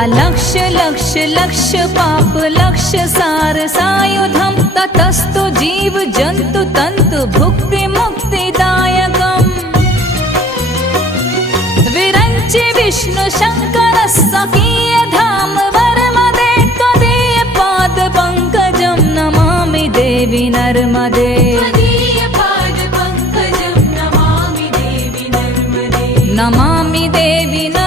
अलक्ष लक्ष लक्ष पाप लक्ष सार सायुधम ततस्तु जीव जंतु तंतु भुक्ति मुक्तिदायकम् विरंचि विष्णु शंकर स्वकीय धाम वर्मदे त्वदीय पाद पंकजं नमामि देवी नर्मदे नमामि देवी नर्मदे।